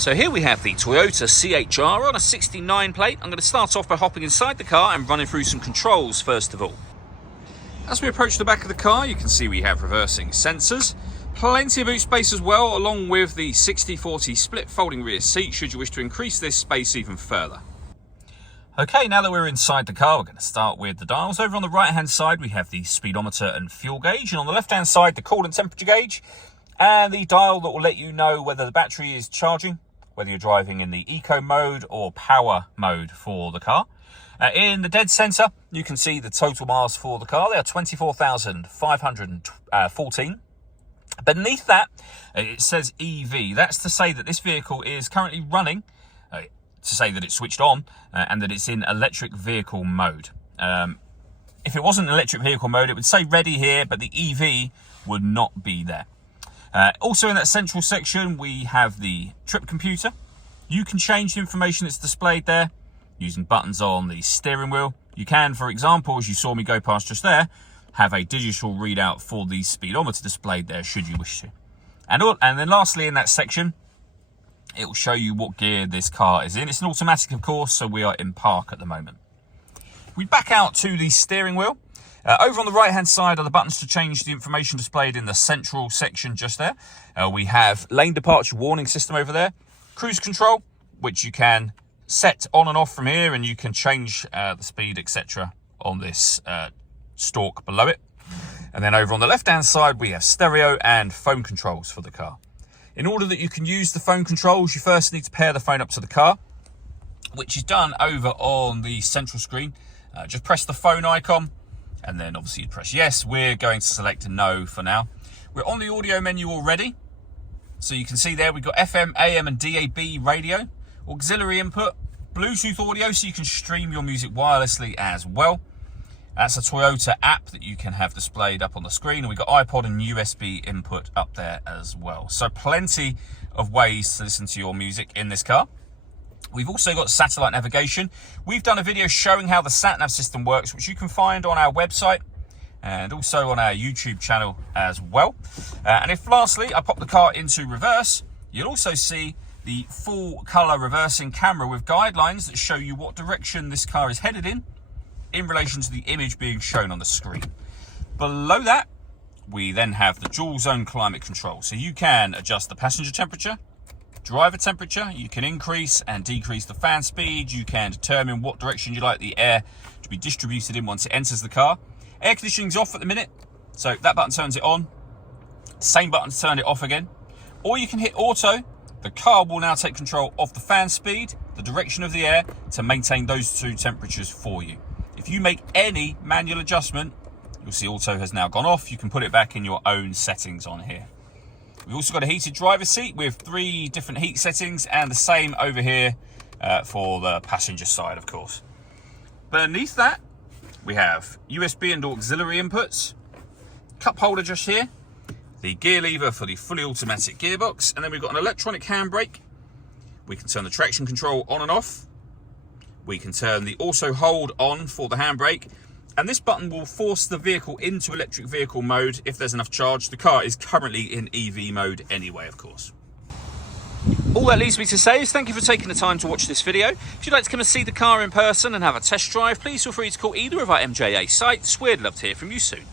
So here we have the Toyota CHR on a 69 plate. I'm going to start off by hopping inside the car and running through some controls first of all. As we approach the back of the car, you can see we have reversing sensors. Plenty of boot space as well, along with the 60/40 split folding rear seat should you wish to increase this space even further. Okay, now that we're inside the car, we're going to start with the dials. Over on the right hand side we have the speedometer and fuel gauge, and on the left hand side the coolant temperature gauge and the dial that will let you know whether the battery is charging, whether you're driving in the eco mode or power mode for the car. In the dead center, you can see the total miles for the car. They are 24,514. Beneath that, it says EV. That's to say that this vehicle is currently running, to say that it's switched on, and that it's in electric vehicle mode. If it wasn't electric vehicle mode, it would say ready here, but the EV would not be there. Also in that central section, we have the trip computer. You can change the information that's displayed there using buttons on the steering wheel. You can, for example, as you saw me go past just there, have a digital readout for the speedometer displayed there should you wish to. And then lastly in that section, it will show you what gear this car is in. It's an automatic, of course, so we are in park at the moment. We back out to the steering wheel. Over on the right hand side are the buttons to change the information displayed in the central section just there. We have lane departure warning system over there, cruise control, which you can set on and off from here, and you can change the speed, etc. on this stalk below it. And then over on the left hand side we have stereo and phone controls for the car. In order that you can use the phone controls, you first need to pair the phone up to the car, which is done over on the central screen. Just press the phone icon, and then obviously you press yes. We're going to select no for now. We're on the audio menu already, so you can see there we've got FM, AM and DAB radio, auxiliary input, Bluetooth audio so you can stream your music wirelessly as well. That's a Toyota app that you can have displayed up on the screen, and we've got iPod and USB input up there as well. So plenty of ways to listen to your music in this car. We've also got satellite navigation. We've done a video showing how the sat-nav system works, which you can find on our website and also on our YouTube channel as well. And if lastly I pop the car into reverse, you'll also see the full color reversing camera with guidelines that show you what direction this car is headed in relation to the image being shown on the screen. Below that, we then have the dual zone climate control. So you can adjust the passenger temperature, driver temperature, you can increase and decrease the fan speed, you can determine what direction you like the air to be distributed in once it enters the car. Air conditioning's off at the minute, so that button turns it on. Same button to turn it off again. Or you can hit auto. The car will now take control of the fan speed, the direction of the air, to maintain those two temperatures for you. If you make any manual adjustment, you'll see auto has now gone off. You can put it back in your own settings on here. We've also got a heated driver's seat with 3 different heat settings, and the same over here for the passenger side, of course. Beneath that, we have USB and auxiliary inputs, cup holder just here, the gear lever for the fully automatic gearbox, and then we've got an electronic handbrake. We can turn the traction control on and off. We can turn the auto hold on for the handbrake, and this button will force the vehicle into electric vehicle mode if there's enough charge. The car is currently in EV mode anyway, of course. All that leaves me to say is thank you for taking the time to watch this video. If you'd like to come and see the car in person and have a test drive, please feel free to call either of our MJA sites. We'd love to hear from you soon.